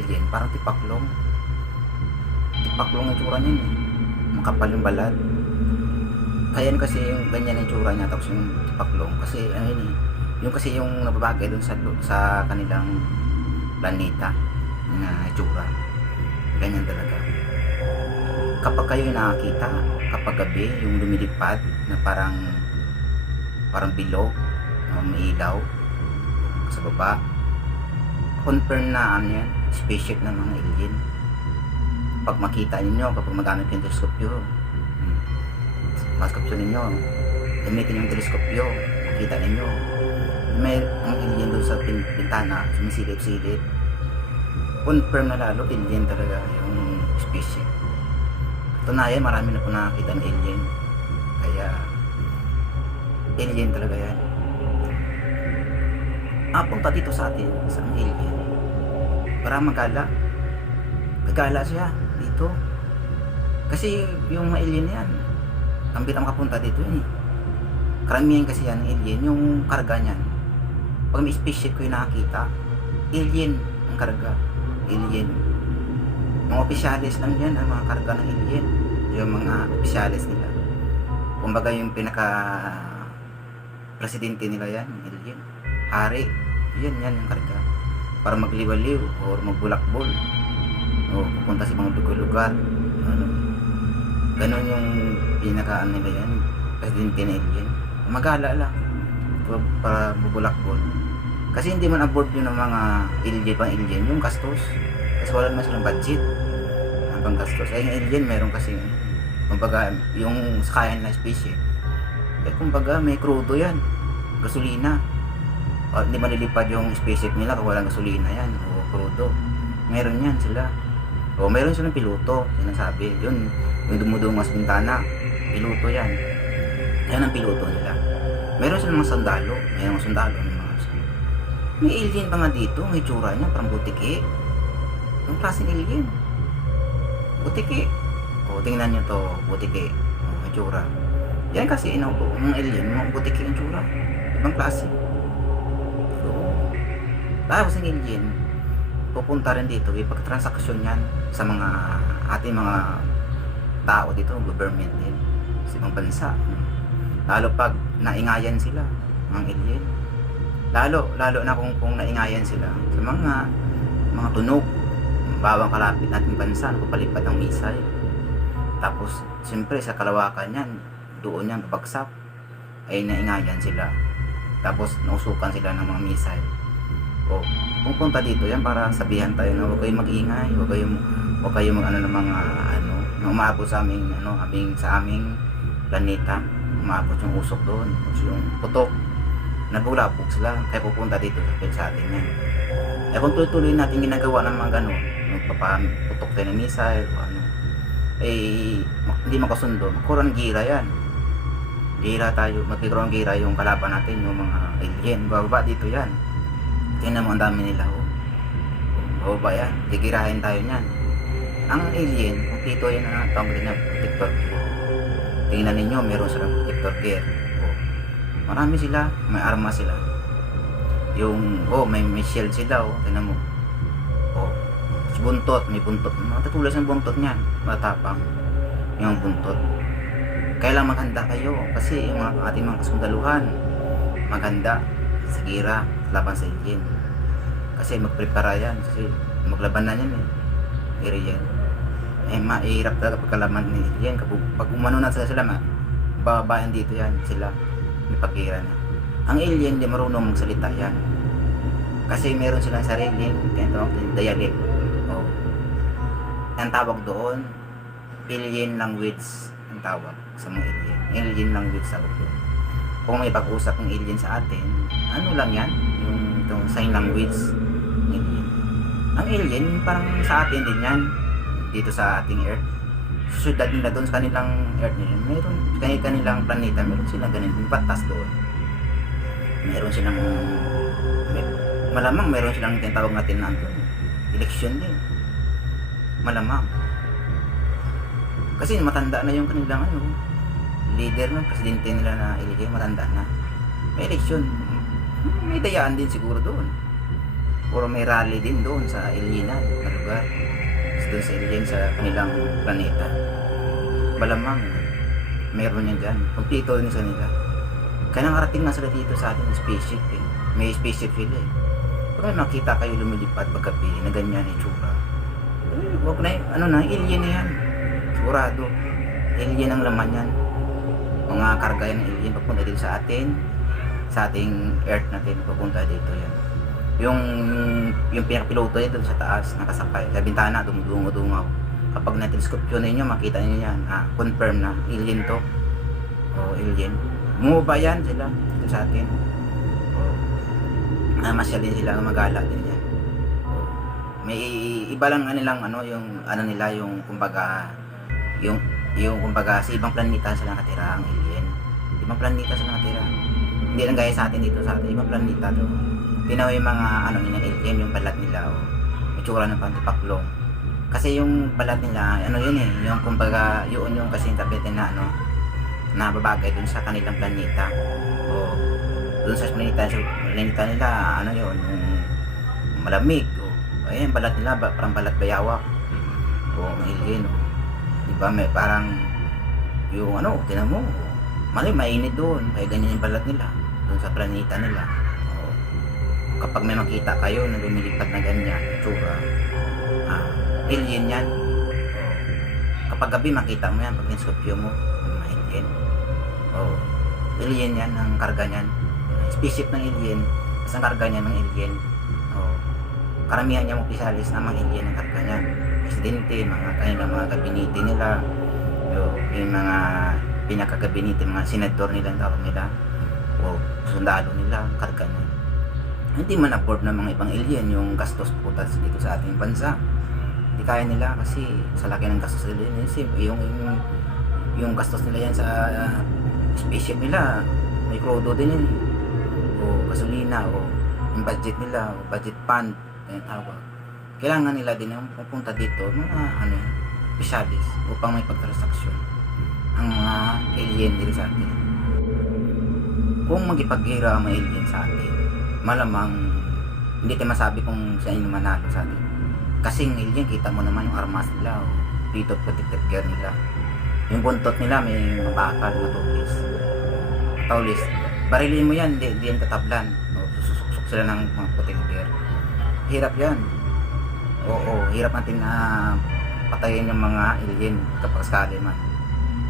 alien, parang tipaklong. Tipaklong yung tsura niyan eh. Makapal yung balat. Kaya yun kasi yung ganyan yung tsura niya, tapos yung tipaklong. Kasi ano yun eh, yung kasi yung nababagay dun sa kanilang planeta na itsura. Ganyan talaga. Kapag kayo yung nakakita, kapag gabi, yung lumilipad na parang bilog, may ilaw sa baba, confirm na ano yan, spaceship ng mga alien. Pag makita ninyo, kapag magamit yung teleskopyo, teleskopyo ninyo, gamitin yung teleskopyo, makita ninyo, may ang alien doon sa pintana, sumisilip-silip. Confirm na lalo, alien talaga yung spaceship. Katunayan, marami na po nakakita ng alien. Kaya, alien talaga yan. Punta dito sa atin, sa alien. Para magala. Gagala siya dito. Kasi yung mga alien yan, ang bitang makapunta dito yun eh. Karamihan kasi yan, alien, yung karga niyan. Pag may spaceship ko yung nakakita, alien ang karga. Alien. Mga opisyalis lang yan, ang mga karga ng alien. Yung mga opisyalis nila. Kumbaga yung pinaka presidente nila yan, alien. Hari. Yan yung karga. Para magliwaliw o magbulakbol. O pupunta sa mga lugar-lugar. Ano. Ganon yung pinaka nila yan. Presidente na alien. Magala lang. Para bubulakbol. Kasi hindi man aboard yun ng mga alien pang alien. Yung gastos. Kasi wala naman silang budget. Ang gastos. Ay yung alien meron kasi kumbaga yung sakayan na spaceship. Kumbaga may krudo yan. Gasolina. Hindi malilipad yung spaceship nila kung walang gasolina yan o krudo. Meron yan sila. O meron silang piloto, sinasabi. Yun, yung dumudungas sa bintana, piloto yan. Yan ang piloto nila. Meron silang mga sundalo. May mga sundalo. May alien pa nga dito. May tsura niya, parang butiki. Ang klaseng alien. Butiki. O, tingnan nyo to, butiki. O, may tsura. Yan kasi, mga alien, mga butiki yung tsura. Ibang klase. Tapos ang alien, pupunta rin dito, ipag-transaksyon yan sa mga ating mga tao dito, government din, sa ibang bansa. Lalo pag naingayan sila, mga alien. Lalo na kung naingayan sila sa mga tunog, bawang kalapit nating bansa, napapalipad ng missile. Tapos, siyempre sa kalawakan yan, doon yan babagsak, ay naingayan sila. Tapos, nausukan sila ng mga missile. O, pupunta dito yan para sabihan tayo na huwag kayong mag-ingay, huwag kayong mag-ano ng mga na umabot sa aming sa aming planeta, umabot yung usok doon, yung putok, nabulabog sila, kaya pupunta dito sa atin yan. Kung tuloy natin ginagawa ng mga gano'n, putok tayo ng missile o hindi makasundo, magkaroon ng gira yan. Gira tayo, magkakaroon ng gira yung kalaban natin, yung mga alien, bababa dito yan. Tingnan mo ang dami nila o ba yan, gigirahin tayo nyan. Ang alien, kung dito yan na tawag din na protector gear. Tingnan ninyo, meron silang protector gear. Marami sila, may arma sila. May shield sila tingnan mo. Buntot, may buntot. Matutulas yung buntot niyan, matapang yung buntot. Kailangan maghanda kayo kasi yung ating mga kasundaluhan maghanda sa gira laban sa alien. Kasi magprepara yan kasi maglaban na yan alien. Mahirap talaga pagkalaman ni alien. Pag umano na sila bababayan dito yan sila, may pagkira na. Ang alien hindi marunong magsalita yan kasi meron silang sariling dialect. Ang tawag doon, alien language ang tawag sa mga alien language tawag doon. Kung may pag-usap ng alien sa atin, ano lang yan, yung sign language alien. Ang alien parang sa atin din yan, dito sa ating earth. Susunod nila doon sa kanilang earth nila, meron kanilang planeta, meron silang ganun batas doon. Meron silang malamang meron silang tinatawag natin na election din, malamang kasi matanda na yung kanilang leader ng presidente nila na alien, matanda na. May eleksyon, may dayaan din siguro doon. Puro may rally din doon sa alienan na lugar. Doon sa alien sa kanilang planeta. Malamang meron yan dyan. Kompleto din sa nila. Kaya nakarating nga sila dito sa ating spaceship eh. May spaceship sila eh. Pag nakita kayo lumilipad paggabi na ganyan itsura, wag na ano na, alien na yan. Sigurado. Alien ang laman yan. Mga karga yan ng alien papunta dito sa atin. Sa ating earth natin papunta dito yan. Yung pinakapiloto niya doon sa taas, nakasakay. Sa bintana, dumudungaw. Kapag na-telescope yun ninyo, makita niyo yan. Confirm na, alien to. O, alien. Bumaba yan sila dito sa atin. Masya din sila, magala din yan. May iba lang nilang yung nila, yung kumbaga kumbaga sa ibang planeta sila nakatira ang alien. Ibang planeta sila nakatira. Hindi lang gaya sa atin dito sa atin, ibang planeta to. Tinaw yung mga nila alien, yung balat nila o itsura ng pantipaklong. Kasi yung balat nila, yun eh, yung kumbaga yun yung kasi tabitin na nababagay dun sa kanilang planeta. O dun sa planeta nila, yun, yung malamig. O ayan, balat nila, parang balat bayawak. O alien, o. Diba, may parang yung tinan mo, mainit doon, kaya ganyan yung balat nila doon sa planeta nila. O, kapag may makita kayo na lumilipad na ganyan, tsura, alien yan. O, kapag gabi makita mo yan, pag niskopyo mo, alien. O, alien yan ang karga niyan. Spaceship ng alien, as ang karga niya ng alien. O, karamihan niya mga opisyalis na mga alien ang karga niyan. Presidente, kanilang mga gabinete nila, yung mga pinakagabinete, mga senador nila, tawag nila, o sundalo nila, karga niya. Hindi man afford ng mga ibang alien yung gastos putas dito sa ating bansa. Hindi kaya nila kasi sa laki ng gastos nila yung gastos nila yan sa spaceship nila, may krudo din yun, o gasolina, o yung budget nila, o budget fund, kaya tawag. Kailangan nila din yung pupunta dito mga specialist upang may pagtransaksyon ang mga alien dito sa atin. Kung magipag-gira ang mga alien sa atin, malamang hindi tayo masabi kung saan yung manalo sa atin. Kasi yung alien, kita mo naman yung armas nila o dito protective gear nila. Yung buntot nila may mga bakal na tulis. Barilin mo yan, di yan tatablan. Susuksok sila ng mga protective gear. Hirap yan. Oo, hirap natin patayin yung mga alien kapag sakali man.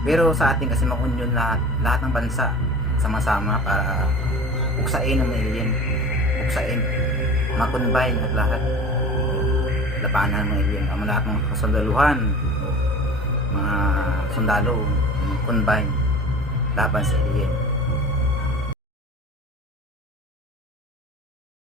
Pero sa atin kasi makunyon lahat ng bansa sama-sama para uksain ng alien. Uksain. Makonbine at lahat. Labanan ng mga alien. Ang lahat ng kasundaluhan. Mga sundalo. Combine. Laban sa alien.